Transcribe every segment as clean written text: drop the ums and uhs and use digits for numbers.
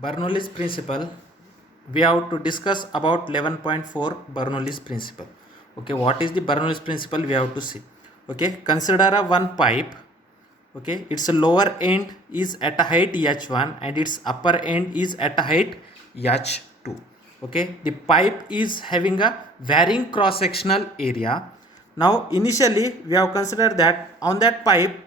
Bernoulli's principle, we have to discuss about 11.4 Bernoulli's principle. Okay, what is the Bernoulli's principle? We have to see. Okay, consider a one pipe. Okay, its lower end is at a height h1 and its upper end is at a height h2. Okay, the pipe is having a varying cross sectional area. Now initially we have considered that on that pipe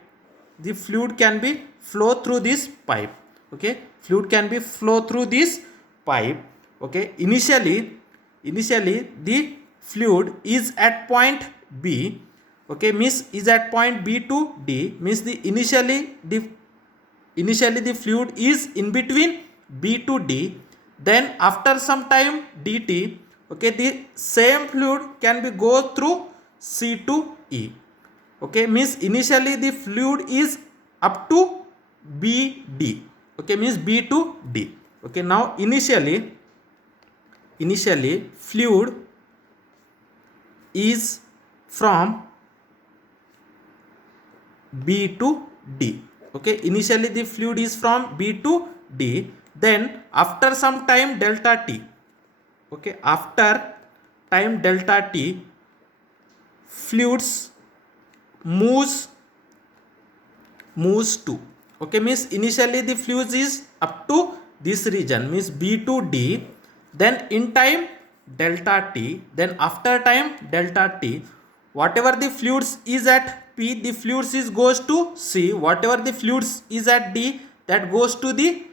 the fluid can be flow through this pipe. Okay, fluid can be flow through this pipe. Okay, initially the fluid is at point B. Okay, means is at point B to D, means the initially the fluid is in between B to D. Then after some time dt, okay, the same fluid can be go through C to E. Okay, means initially the fluid is up to BD. Okay, means B to D. Okay, now initially fluid is from B to D. Okay, initially the fluid is from B to D. Then after some time delta T. Okay, after time delta T, fluids moves to. Okay, means initially the fluid is up to this region, means B to D. Then in time delta T, then after time delta T, whatever the fluids is at P, the fluids is goes to C. Whatever the fluids is at D, that goes to the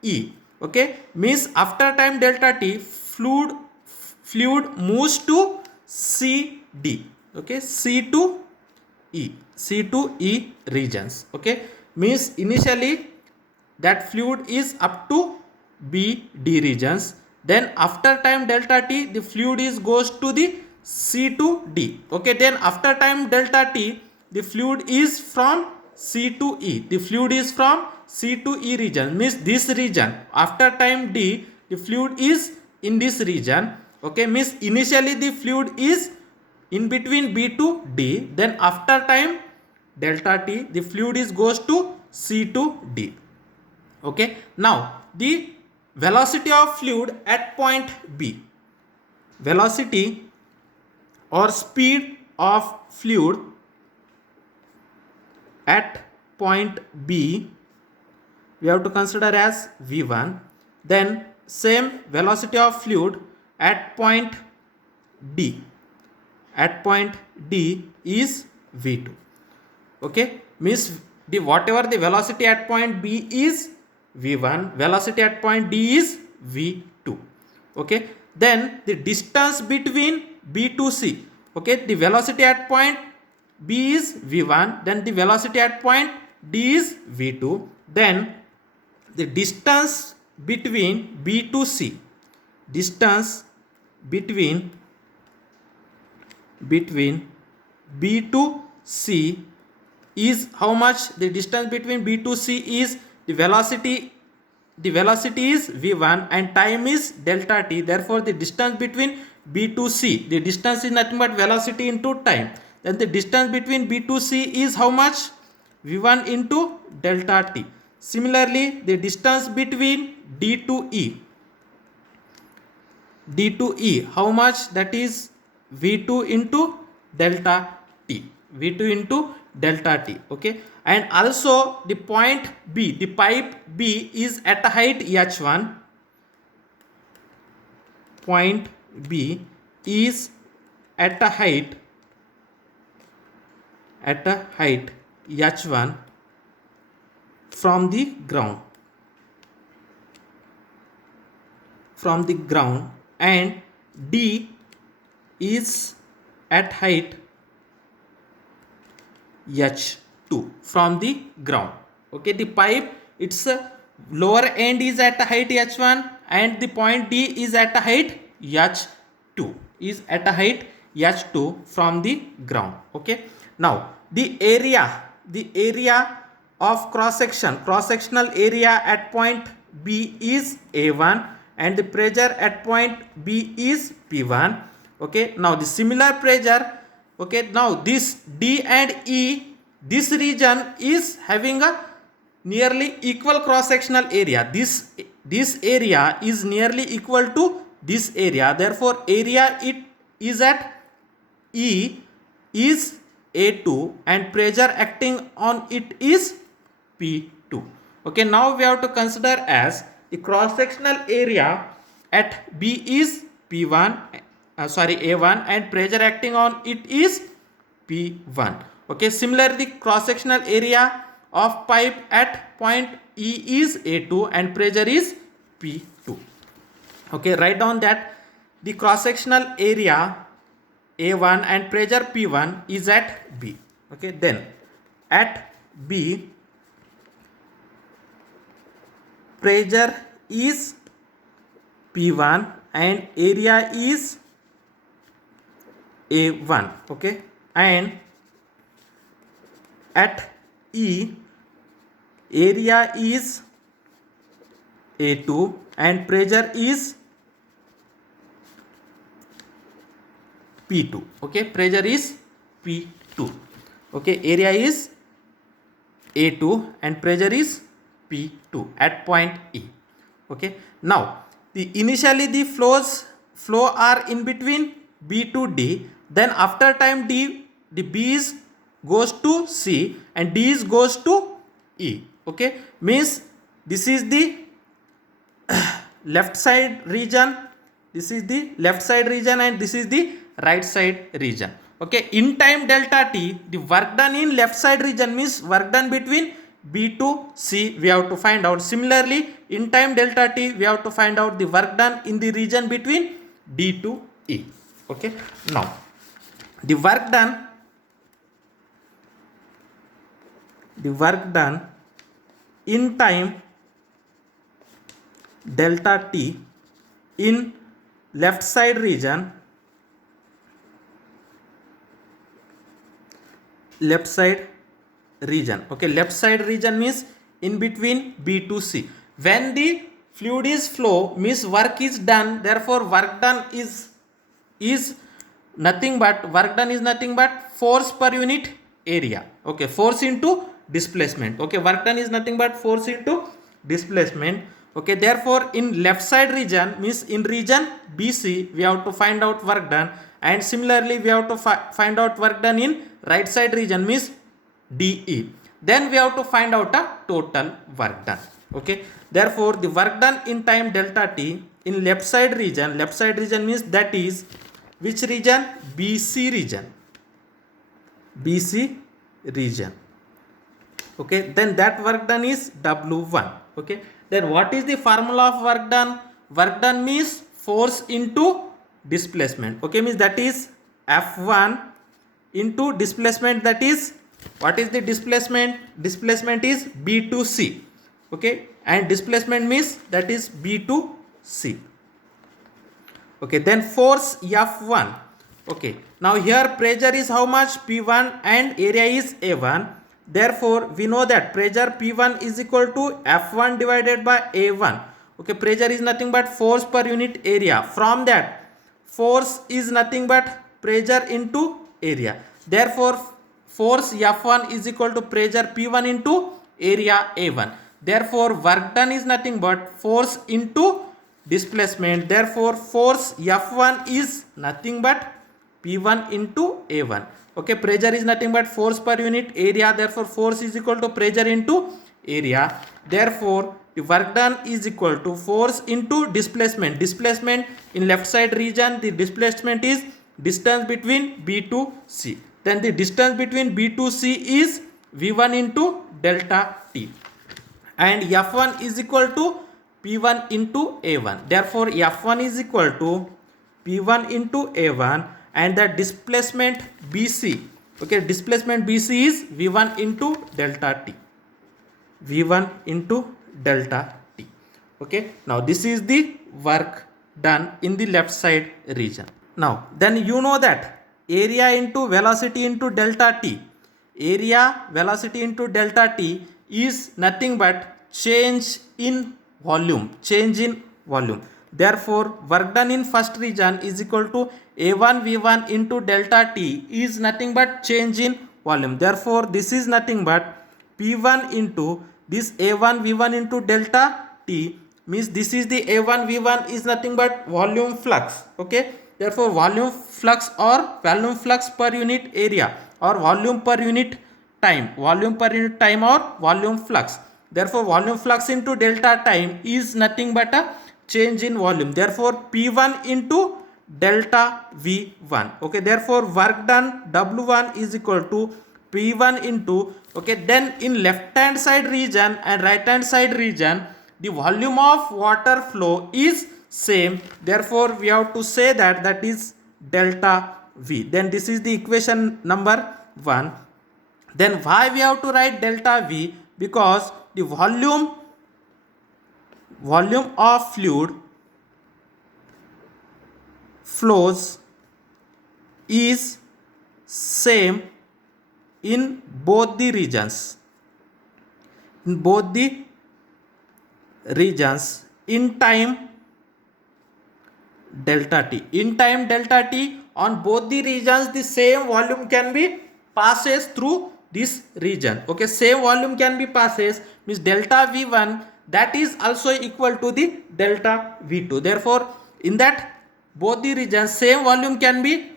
E. Okay, means after time delta T, fluid moves to CD. Okay, C to E regions. Okay, means initially that fluid is up to BD regions. Then after time delta T, the fluid is goes to the C to D. Okay, then after time delta T, the fluid is from C to E. The fluid is from C to E region, means this region. After time D, the fluid is in this region. Okay, means initially the fluid is in between B to D. Then after time delta T, the fluid is goes to C to D. Okay, now the velocity of fluid at point B. Velocity or speed of fluid at point B, we have to consider as V1. Then same velocity of fluid at point D. At point D is V2. Okay, means the whatever the velocity at point B is V1, velocity at point D is V2. Okay, then the distance between B to C. Okay, the velocity at point B is V1, then the velocity at point D is V2. Then the distance between B to C, distance between B to C is how much? The distance between B to C is the velocity is V1 and time is delta T. Therefore the distance between B to C, the distance is nothing but velocity into time. Then the distance between B to C is how much? V1 into delta T. Similarly, the distance between D to E, how much? That is V2 into delta T. V2 into delta T. Okay, and also the point B, the pipe B is at a height h1. Point B is at a height h1 from the ground, and D is at height h2 from the ground. Okay, the pipe, its lower end is at a height h1 and the point D is at a height h2, from the ground. Okay, now the area of cross sectional area at point B is A1 and the pressure at point B is P1. Okay, now the similar pressure. Okay, now this D and E, this region is having a nearly equal cross sectional area. this area is nearly equal to this area. Therefore, area it is at E is A2 and pressure acting on it is P2. Okay, now we have to consider as the cross sectional area at B is P1, A1 and pressure acting on it is P1. Okay, similarly cross sectional area of pipe at point E is A2 and pressure is P2. Okay, write down that the cross sectional area A1 and pressure P1 is at B. Okay, then at B pressure is P1 and area is A1. Okay, and at E area is A2 and pressure is P2. Okay, pressure is P2. Okay, area is A2 and pressure is P2 at point E. Okay, now initially the flow are in between B to D, then after time D, the B is goes to C and D is goes to E. Okay, means this is the left side region, this is the left side region and this is the right side region. Okay, in time delta T, the work done in left side region means work done between B to C we have to find out. Similarly, in time delta T we have to find out the work done in the region between D to E. Okay, now the work done in time delta T in left side region, okay, left side region means in between B to C. When the fluid is flow means work is done, therefore work done is nothing but force per unit area. Okay, force into displacement. Okay, work done is nothing but force into displacement. Okay, therefore in left side region means in region BC we have to find out work done, and similarly we have to find out work done in right side region means DE. Then we have to find out a total work done. Okay, therefore the work done in time delta T in left side region means that is which region? BC region. Okay, then that work done is W1. Okay, then what is the formula of work done? Work done means force into displacement. Okay, means that is F1 into displacement, that is what is the displacement? Displacement is B to C. Okay, and displacement means that is B to C. Okay, then force F1. Okay, now here pressure is how much? P1 and area is A1. Therefore we know that pressure P1 is equal to F1 divided by A1. Okay, pressure is nothing but force per unit area. From that, force is nothing but pressure into area. Therefore force F1 is equal to pressure P1 into area A1. Therefore work done is nothing but force into displacement. Therefore force F1 is nothing but P1 into A1. Okay, pressure is nothing but force per unit area. Therefore force is equal to pressure into area. Therefore the work done is equal to force into displacement. Displacement in left side region, the displacement is distance between B to C. Then the distance between B to C is V1 into delta T. And F1 is equal to P1 into A1. Therefore F1 is equal to P1 into A1 and the displacement BC. Okay, displacement BC is V1 into delta T. V1 into delta T. Okay, now this is the work done in the left side region. Now then you know that area into velocity into delta T. Area velocity into delta T is nothing but change in volume. Therefore work done in first region is equal to A1 V1 into delta T is nothing but change in volume. Therefore this is nothing but P1 into this A1 V1 into delta T means this is the A1 V1 is nothing but volume flux. Okay, therefore volume flux or volume flux per unit area or volume per unit time, volume per unit time or volume flux. Therefore volume flux into delta time is nothing but a change in volume. Therefore P1 into delta V1. Okay, therefore work done W1 is equal to P1 into, okay, then in left hand side region and right hand side region the volume of water flow is same. Therefore we have to say that that is delta V. Then this is the equation number 1. Then why we have to write delta V? Because the volume of fluid flows is same in both the regions. In both the regions in time delta t. In time delta t on both the regions the same volume can be passes through this region. Okay, same volume can be passes means delta V1 that is also equal to the delta V2. Therefore in that both the regions same volume can be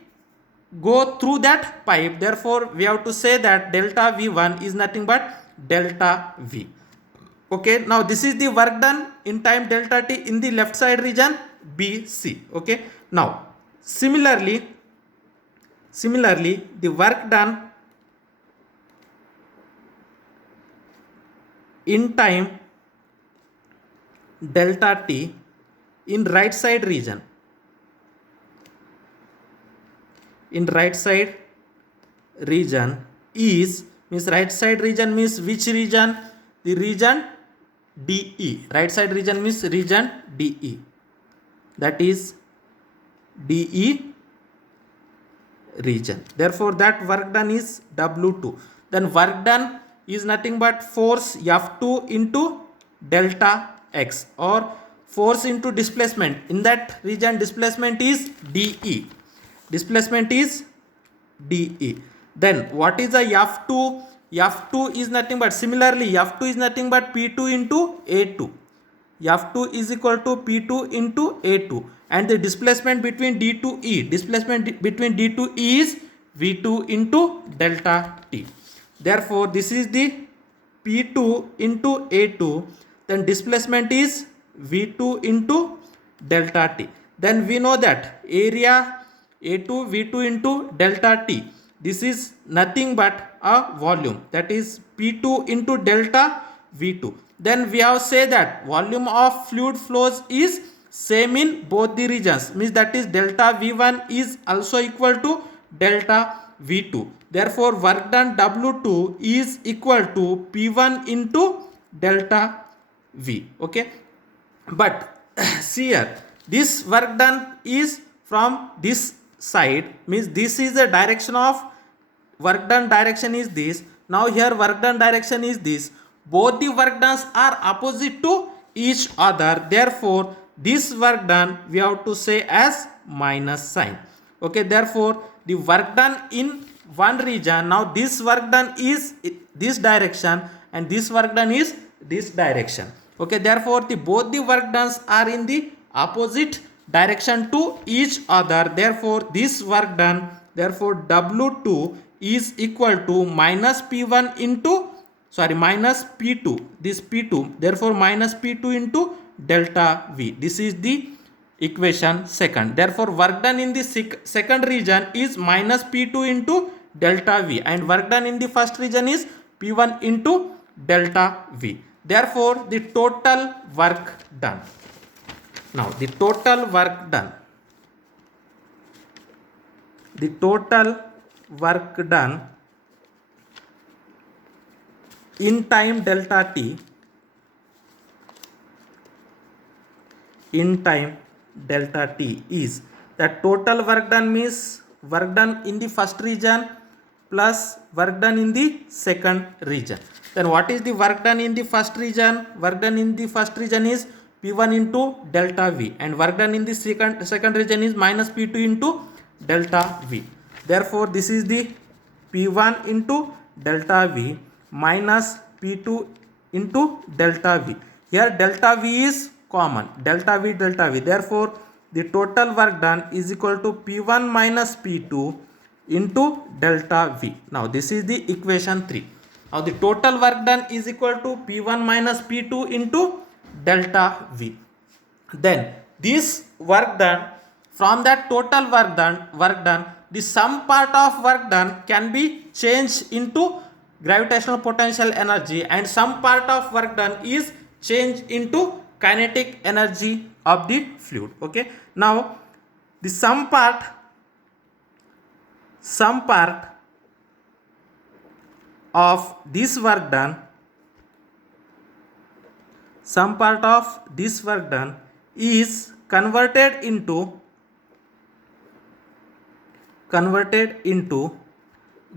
go through that pipe. Therefore we have to say that delta V1 is nothing but delta V. Okay, now this is the work done in time delta t in the left side region BC. Okay, now similarly the work done in time delta t in right side region. In right side region is means right side region means which region? The region DE. Right side region means region DE. That is DE region. Therefore that work done is W2. Then work done is nothing but force F2 into delta X or force into displacement. In that region displacement is DE. Displacement is DE. Then what is the F2? F2 is nothing but similarly F2 is nothing but P2 into A2. F2 is equal to P2 into A2 and the displacement between D to E. Displacement between D to E is V2 into delta T. Therefore this is the P2 into A2. Then displacement is V2 into delta T. Then we know that area A2 V2 into delta T. This is nothing but a volume, that is P2 into delta V2. Then we have say that volume of fluid flows is same in both the regions, means that is delta V1 is also equal to delta V2. Therefore work done W2 is equal to P1 into delta V. Okay, but see here this work done is from this side, means this is the direction of work done, direction is this. Now here work done direction is this. Both the work dones are opposite to each other. Therefore this work done we have to say as minus sign. Okay, therefore the work done in one region, now this work done is this direction and this work done is this direction. Okay, therefore the both the work dones are in the opposite direction to each other. Therefore this work done, therefore W2 is equal to minus P1 into minus P2, this P2, therefore minus P2 into delta V. This is the equation second. Therefore work done in the second region is minus P2 into delta V and work done in the first region is P1 into delta V. Therefore the total work done. Now the total work done. The total work done in time delta T, in time delta T is that total work done means work done in the first region plus work done in the second region. Then what is the work done in the first region? Work done in the first region is P1 into delta V and work done in the second region is minus P2 into delta V. Therefore this is the P1 into delta V minus P2 into delta V. Here delta V is common, delta V. Therefore, the total work done is equal to P1 minus P2 into delta V. Now, this is the equation 3. Now, the total work done is equal to P1 minus P2 into delta V. Then, this work done, from that total work done, the sum part of work done can be changed into gravitational potential energy, and some part of work done is changed into kinetic energy of the fluid. Okay, now the sum part of this work done, is converted into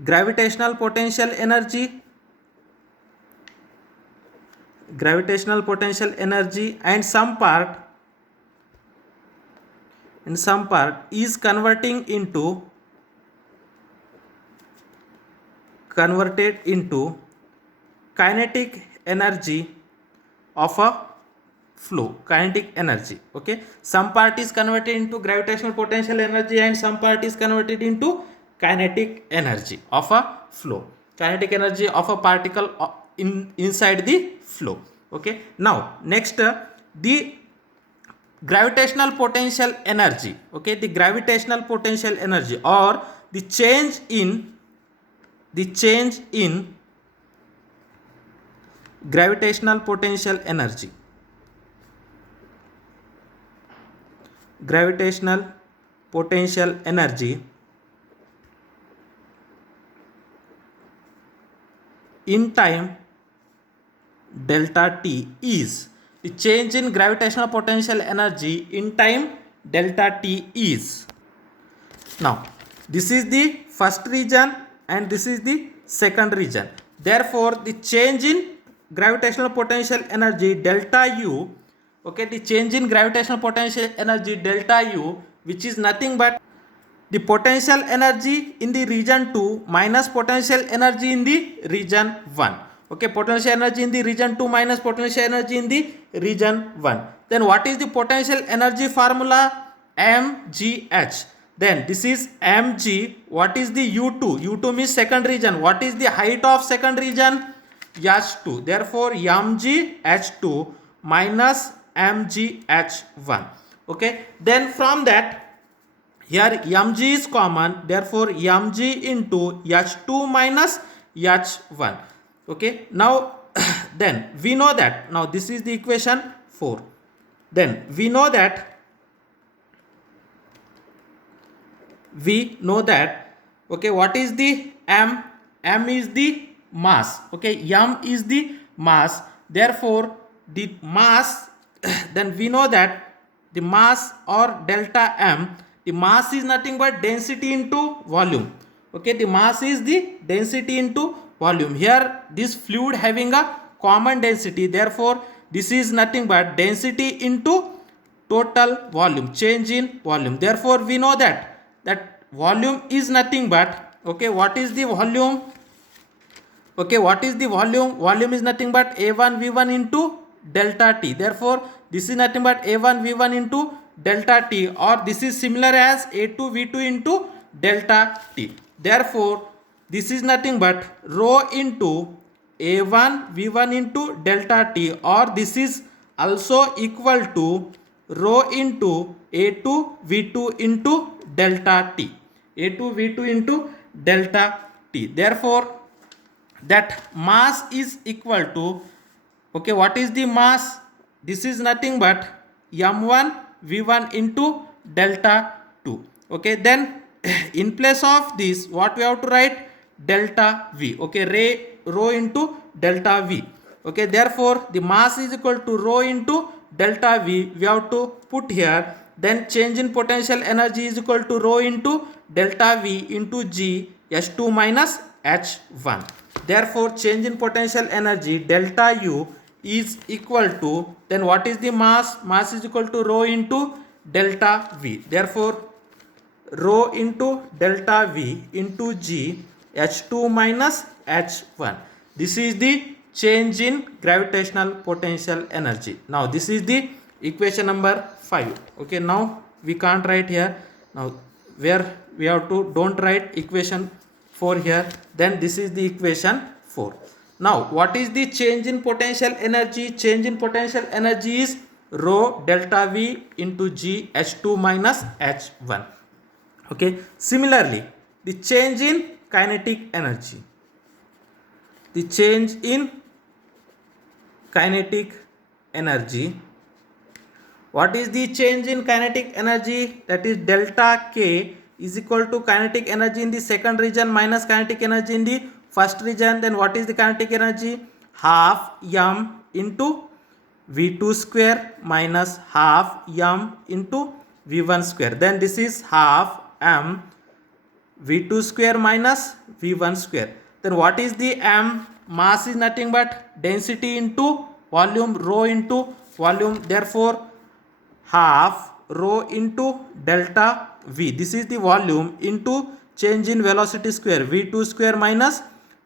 gravitational potential energy, and some part is converted into kinetic energy of a flow, kinetic energy. Okay, some part is converted into gravitational potential energy and some part is converted into kinetic energy of a flow, kinetic energy of a particle inside the flow. Okay, now next the gravitational potential energy. Okay, the gravitational potential energy, or the change in gravitational potential energy, in time delta t is, the change in gravitational potential energy in time delta t is. Now, this is the first region and this is the second region. Therefore, the change in gravitational potential energy delta U, okay, the change in gravitational potential energy delta U, which is nothing but the potential energy in the region 2 minus potential energy in the region 1. Okay, potential energy in the region 2 minus potential energy in the region 1. Then what is the potential energy formula? mgh. Then this is mg. What is the u2? u2 means second region. What is the height of second region? h2. Therefore, mgh2 minus mgh1. Okay, then from that, here mg is common, therefore mg into h2 minus h1. Okay, now then we know that, now this is the equation 4. Then we know that okay, what is the m? M is the mass. Okay, m is the mass, therefore the mass then we know that the mass, or delta m, the mass is nothing but density into volume. Okay, the mass is the density into volume. Here this fluid having a common density, therefore this is nothing but density into total volume, change in volume. Therefore we know that volume is nothing but, okay, what is the volume? Okay, what is the volume? Volume is nothing but A1 V1 into delta T. Therefore this is nothing but A1 V1 into delta T, or this is similar as A2 V2 into delta T. Therefore this is nothing but rho into A1 V1 into delta T, or this is also equal to rho into A2 V2 into delta T. A2 V2 into delta T. Therefore that mass is equal to, okay, what is the mass? This is nothing but m1 v1 into delta 2. Okay, then in place of this what we have to write? Delta v. Okay, rho into delta v. Okay, therefore the mass is equal to rho into delta v, we have to put here. Then change in potential energy is equal to rho into delta v into g h2 minus h1. Therefore change in potential energy delta u is equal to, then what is the mass? Mass is equal to rho into delta v. Therefore rho into delta v into g h2 minus h1. This is the change in gravitational potential energy. Now this is the equation number 5. Okay, now we can't write here. Now where we have to, don't write equation 4 here, then this is the equation 4. Now what is the change in potential energy? Change in potential energy is rho delta V into G H2 minus H1. Okay, similarly the change in kinetic energy, the change in kinetic energy, what is the change in kinetic energy? That is delta K is equal to kinetic energy in the second region minus kinetic energy in the first region. Then what is the kinetic energy? Half m into V2 square minus half m into V1 square. Then this is half m V2 square minus V1 square. Then what is the m? Mass is nothing but density into volume, rho into volume. Therefore half rho into delta V, this is the volume, into change in velocity square, V2 square minus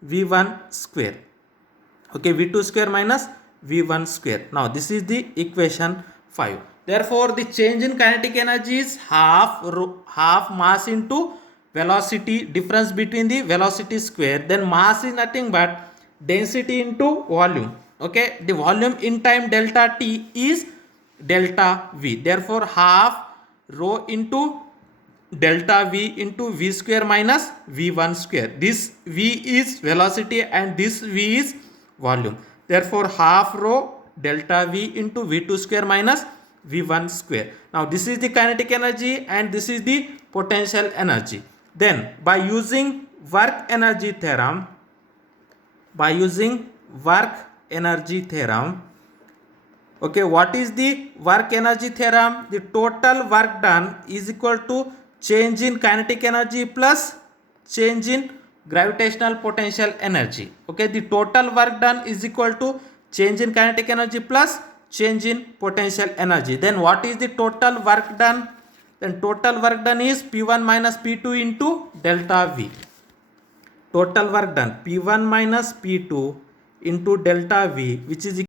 V1 square. Okay, V2 square minus V1 square. Now this is the equation 5. Therefore the change in kinetic energy is half mass into velocity, difference between the velocity square. Then mass is nothing but density into volume. Okay, the volume in time delta T is delta V. Therefore half rho into delta V into V square minus V1 square. This V is velocity and this V is volume. Therefore half rho delta V into V2 square minus V1 square. Now this is the kinetic energy and this is the potential energy. Then by using work energy theorem, okay, what is the work energy theorem? The total work done is equal to change in kinetic energy plus change in gravitational potential energy. Okay, the total work done is equal to change in kinetic energy plus change in potential energy. Then what is the total work done? Then total work done is P1 minus P2 into delta V. Total work done P1 minus P2 into delta V, which is